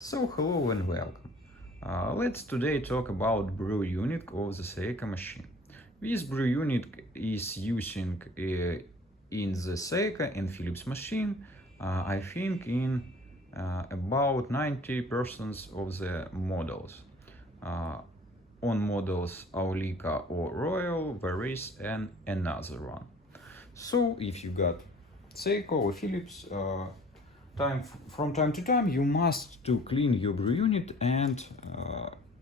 So hello and welcome. Let's today talk about brew unit of the Saeco machine. This brew unit is using in the Saeco and Phillips machine, I think in about 90% of the models. Uh, on models Aulica or Royal there is another one. So if you got Saeco or Phillips, from time to time you must to clean your brew unit and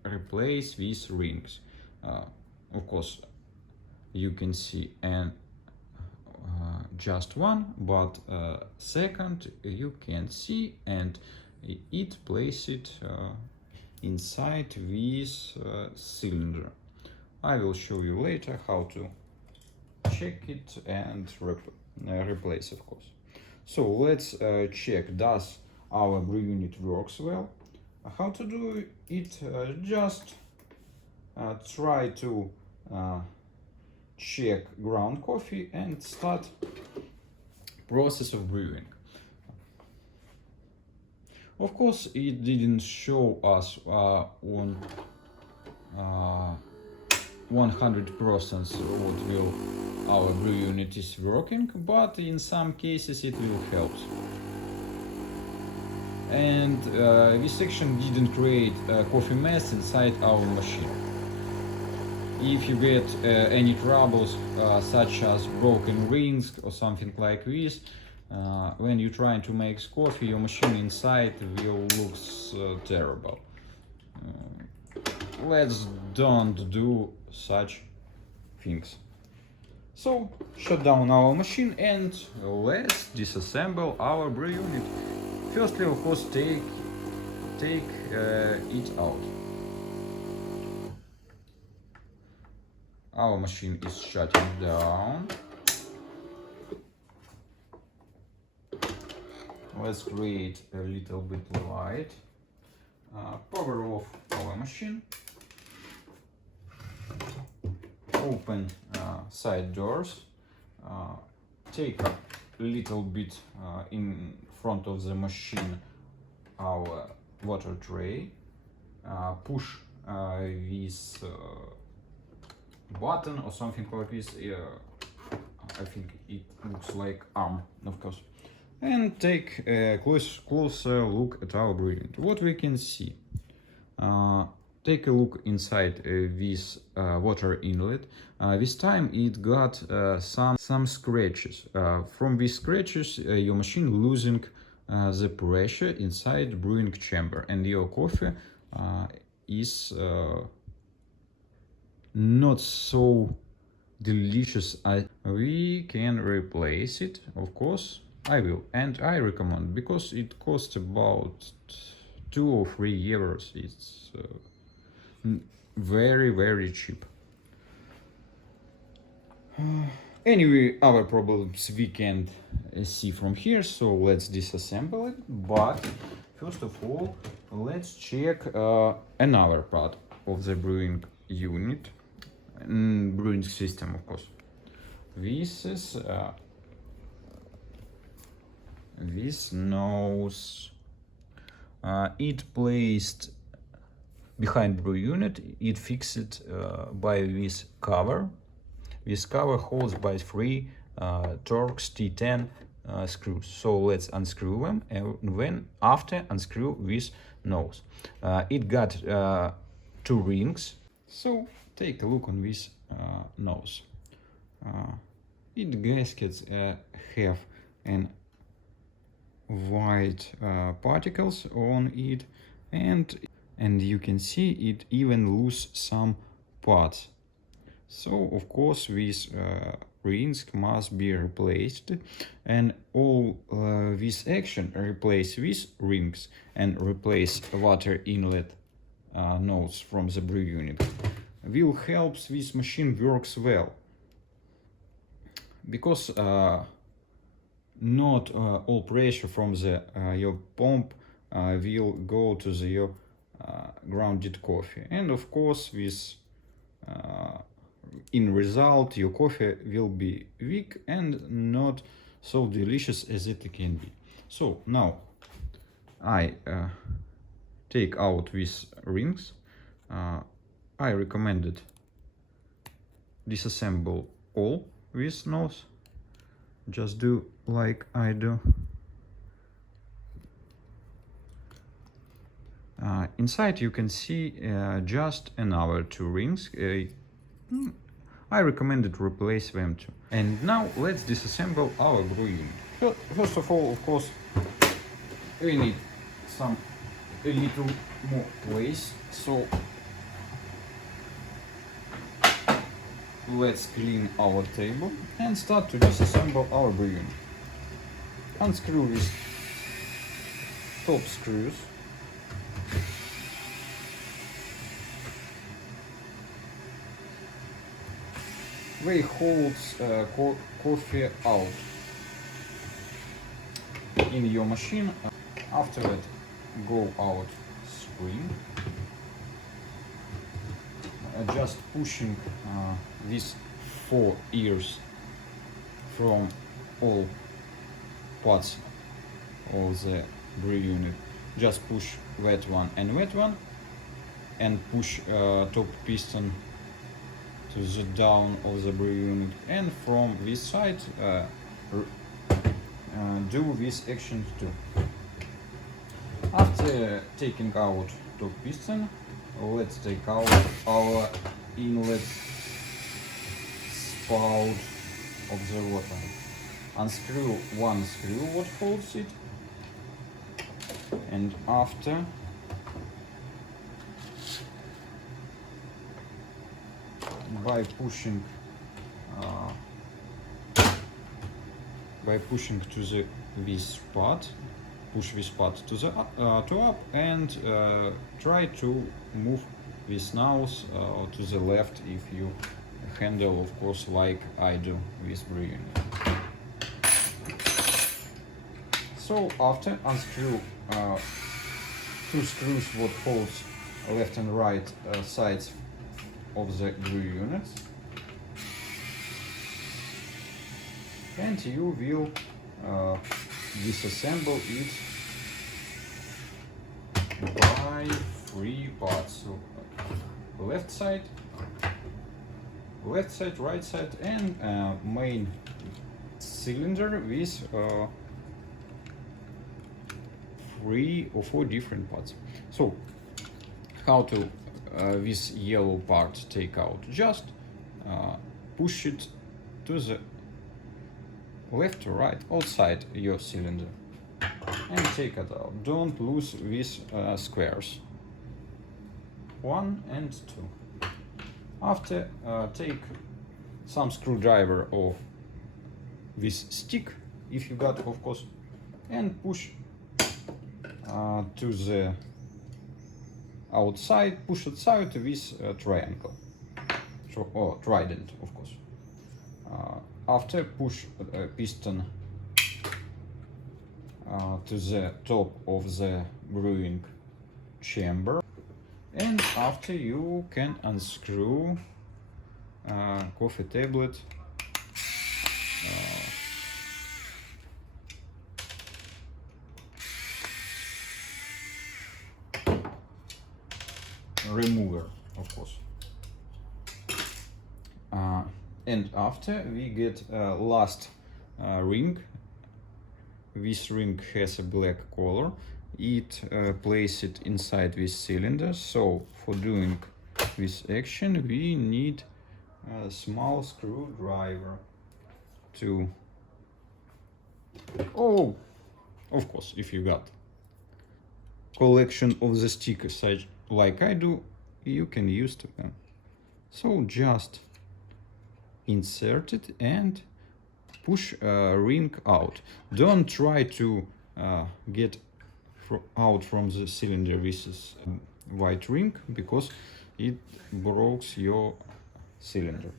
replace these rings. Of course you can see just one, but second you can see and it place it inside this cylinder. I will show you later how to check it and replace, of course. So let's check, does our brew unit works well? How to do it? Just try to check ground coffee and start process of brewing. Of course, it didn't show us on 100% what will our brew unit is working, but in some cases it will help. And this section didn't create a coffee mess inside our machine. If you get any troubles such as broken rings or something like this, when you're trying to make coffee, your machine inside will look terrible. Let's don't do such things. So shut down our machine and let's disassemble our brew unit. Firstly, of course, take it out. Our machine is shutting down. Let's create a little bit light. Power off our machine. Open side doors. Take a little bit in front of the machine our water tray. Push this button or something like this. I think it looks like arm, of course. And take a closer look at our brew unit. What we can see. Take a look inside this water inlet. This time it got some scratches. From these scratches your machine losing the pressure inside brewing chamber and your coffee is not so delicious. We can replace it, of course. I will, and I recommend, because it costs about 2 or 3 euros. It's very cheap. Anyway, our problems we can't see from here, so let's disassemble it. But first of all, let's check another part of the brewing unit, brewing system, of course. This is this nose. It placed behind brew unit. It fixed by this cover. This cover holds by 3 Torx T10 screws. So let's unscrew them, and then after unscrew this nose. It got 2 rings. So take a look on this nose. It gaskets have an white particles on it, and you can see it even lose some parts. So of course these rings must be replaced, and all this action replace these rings and replace water inlet nose from the brew unit will help this machine works well, because not all pressure from the your pump will go to the your grounded coffee, and of course this in result your coffee will be weak and not so delicious as it can be. So now I take out these rings. I recommended disassemble all these nose. Just do like I do. Inside you can see just another 2 rings. I recommended replace them too. And now let's disassemble our brew unit. First of all, of course, we need a little more place, so let's clean our table and start to disassemble our brew unit. Unscrew these top screws. They hold coffee out in your machine. After that, go out screen. Just pushing these 4 ears from all parts of the brew unit. Just push that one, and push top piston to the down of the brew unit, and from this side do this action too. After taking out top piston, let's take out our inlet spout of the water. Unscrew one screw what holds it, and after by pushing to this part, push this part to the up, and try to move this nose to the left if you handle, of course, like I do with brew unit. So after unscrew 2 screws what holds left and right sides of the brew units, and you will disassemble it by 3 parts. So left side, right side, and main cylinder with 3 or 4 different parts. So how to this yellow part take out? Just push it to the left or right outside your cylinder and take it out. Don't lose these squares 1 and 2. After take some screwdriver or this stick, if you got, of course, and push to the outside, push outside this triangle, or trident, of course. After push piston to the top of the brewing chamber, and after you can unscrew coffee tablet remover, of course. And after we get last ring. This ring has a black color. It place it inside this cylinder. So for doing this action we need a small screwdriver to, of course, if you got collection of the stickers such like I do, you can use them. So just insert it and push a ring out. Don't try to get out from the cylinder with this white ring, because it breaks your cylinder.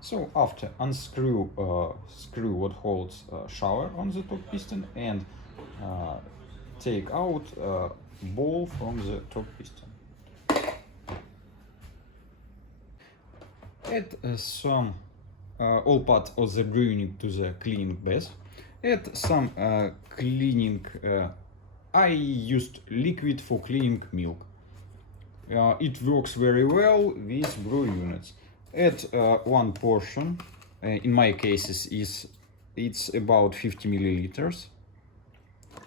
So after unscrew screw what holds shower on the top piston and take out ball from the top piston. Add some all part of the brew unit to the cleaning bath. Add some cleaning I used liquid for cleaning milk. It works very well with brew units. Add one portion, in my cases it's about 50 milliliters,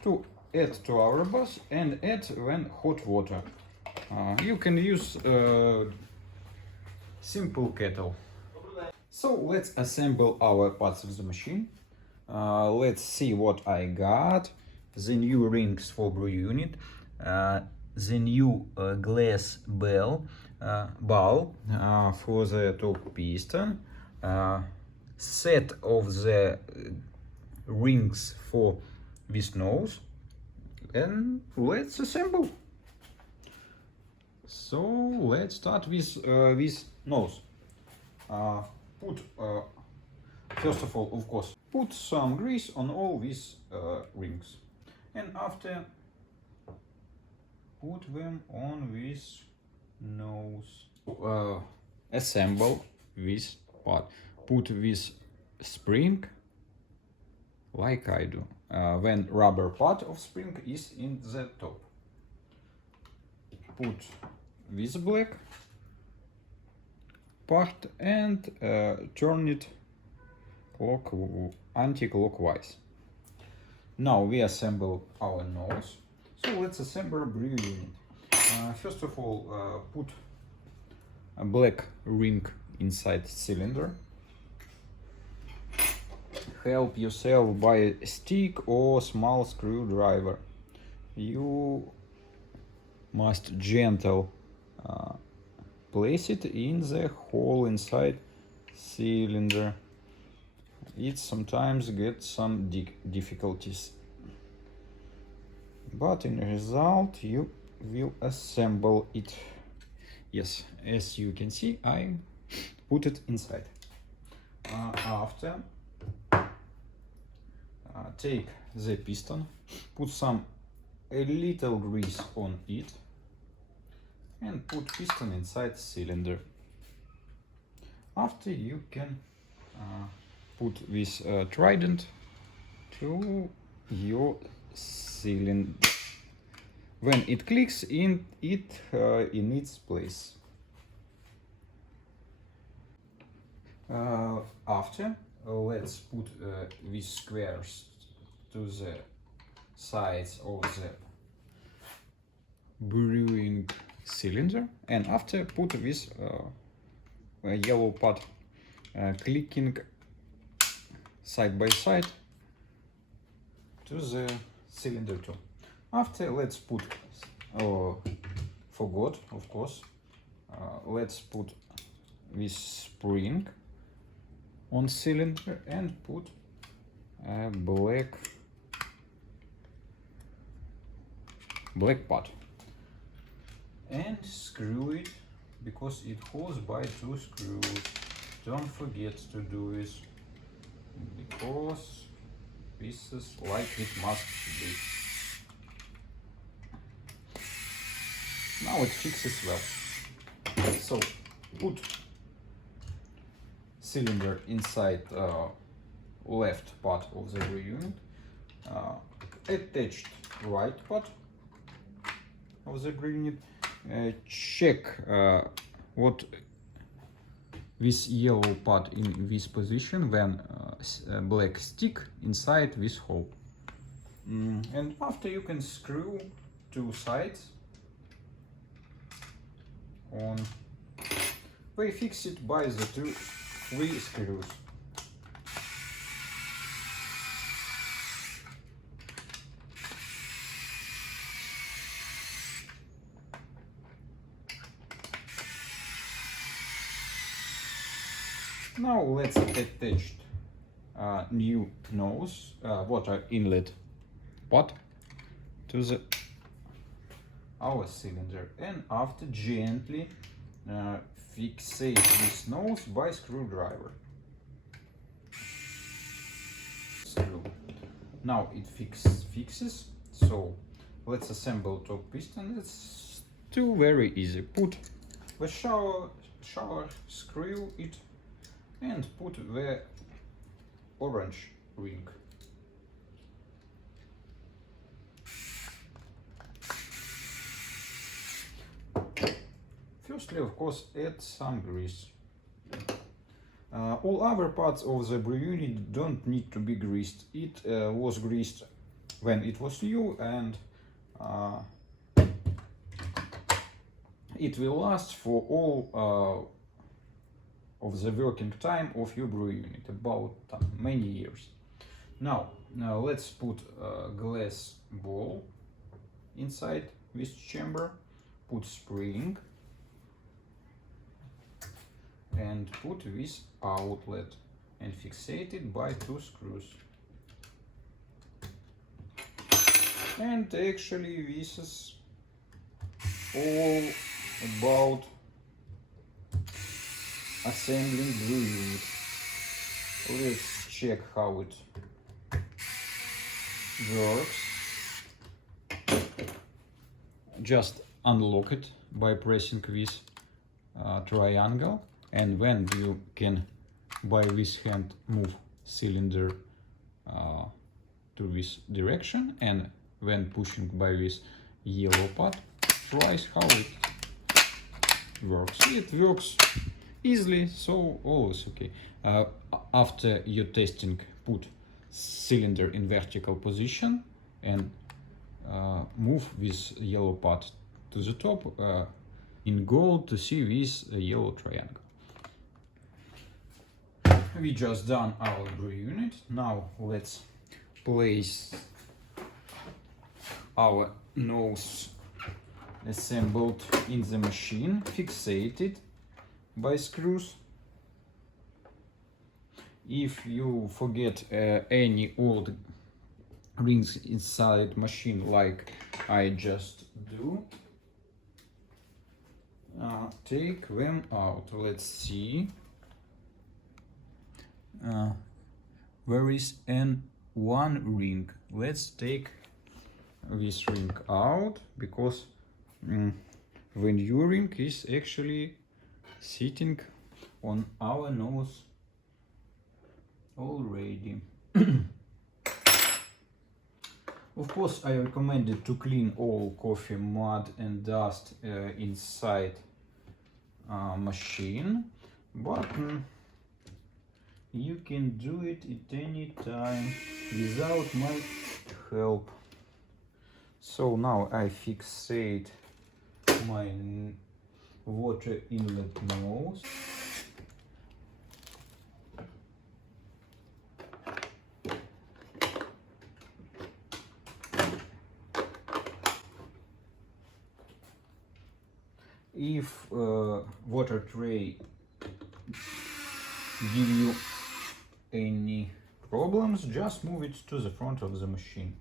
to add to our bath and add when hot water. You can use simple kettle. So let's assemble our parts of the machine. Let's see what I got. The new rings for brew unit, the new glass ball for the top piston, set of the rings for this nose, and let's assemble. So let's start with nose. Put first of all, of course, put some grease on all these rings, and after put them on this nose. Assemble this part. Put this spring like I do, when rubber part of spring is in the top. Put this black part and turn it anti-clockwise. Now we assemble our nose. So let's assemble brew unit. First of all, put a black ring inside cylinder. Help yourself by a stick or small screwdriver. You must gentle place it in the hole inside cylinder. It sometimes gets some difficulties, but in result you will assemble it. Yes, as you can see, I put it inside. After take the piston, put a little grease on it, and put piston inside cylinder. After you can put this trident to your cylinder. When it clicks in its place. After, let's put these squares to the sides of the brewing cylinder, and after put this yellow part clicking side by side to the cylinder too. After, let's put, forgot of course, let's put this spring on cylinder and put a black part and screw it, because it holds by 2 screws. Don't forget to do this, because this is like it must be. Now it fixes well. So put cylinder inside left part of the brew unit, attached right part of the brew unit. Check what this yellow part in this position when black stick inside this hole. And after you can screw 2 sides on. We fix it by the 3 screws. Now let's attach new nose, water inlet pot to our cylinder, and after gently fixate this nose by screwdriver. Screw. Now it fixes. So let's assemble top piston. It's too very easy. Put the shower, screw it, and put the orange ring. firstly, of course, add some grease. All other parts of the brew unit don't need to be greased. It was greased when it was new, and it will last for all of the working time of your brew unit, about many years. Now let's put a glass bowl inside this chamber, put spring, and put this outlet and fixate it by 2 screws. And actually this is all about assembling brew unit. Let's check how it works. Just unlock it by pressing this triangle, and then you can by this hand move cylinder to this direction, and when pushing by this yellow part, twice how it works. It works easily, so always okay. After your testing, put cylinder in vertical position and move this yellow part to the top in goal to see this yellow triangle. We just done our brew unit. Now let's place our nose assembled in the machine, fixated by screws. If you forget any old rings inside machine like I just do, take them out. Let's see. There is one ring. Let's take this ring out, because the new ring is actually sitting on our nose already. Of course, I recommend it to clean all coffee mud and dust inside machine, but you can do it at any time without my help. So now I fixate my water inlet nose. If water tray give you any problems, just move it to the front of the machine.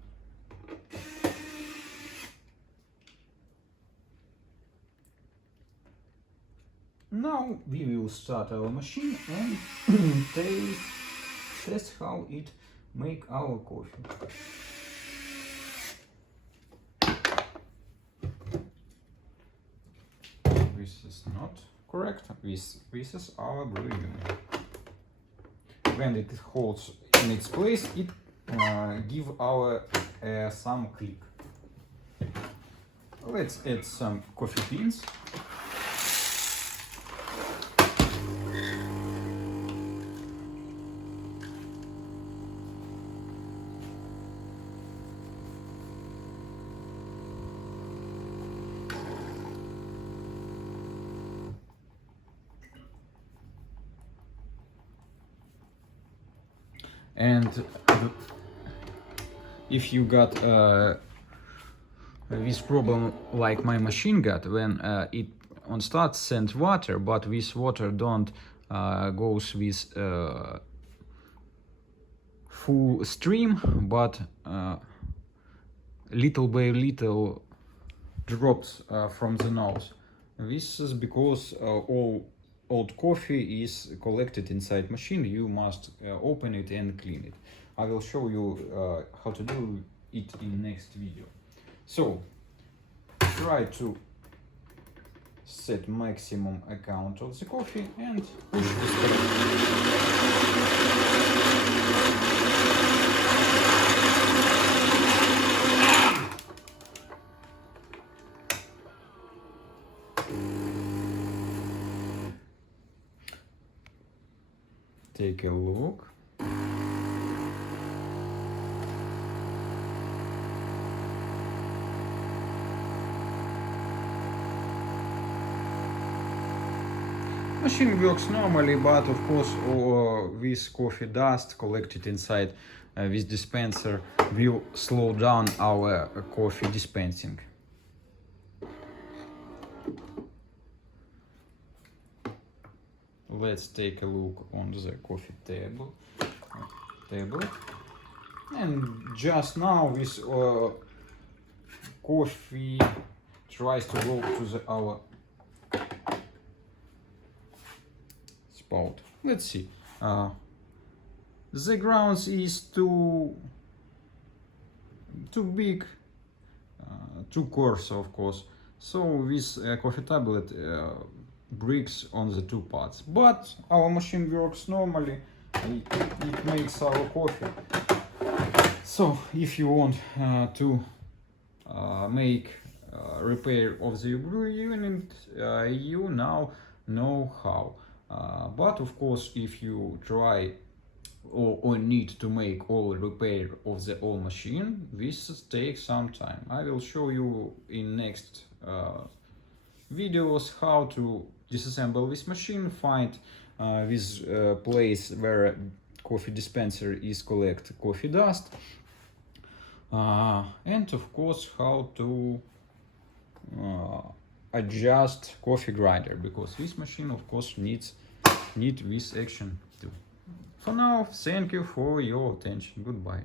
Now we will start our machine and test how it make our coffee. This is not correct. This is our brew unit. When it holds in its place, it give our some click. Let's add some coffee beans. And if you got this problem like my machine got, when it on start sends water, but this water don't goes with full stream, but little by little drops from the nose. This is because all old coffee is collected inside machine. You must open it and clean it. I will show you how to do it in next video. So try to set maximum amount of the coffee and push the start. take a look. Machine works normally, but of course with coffee dust collected inside this dispenser will slow down our coffee dispensing. Let's take a look on the coffee table. And just now this coffee tries to go to our spout. Let's see. The grounds is too big, too coarse, of course. So this coffee tablet breaks on the two parts. But our machine works normally. It makes our coffee. So if you want to make repair of the brew unit, you now know how. But of course, if you try or need to make all repair of the whole machine, this takes some time. I will show you in next videos how to disassemble this machine, find this place where coffee dispenser is collect coffee dust, and of course how to adjust coffee grinder, because this machine of course need this action too. For now, thank you for your attention. Goodbye.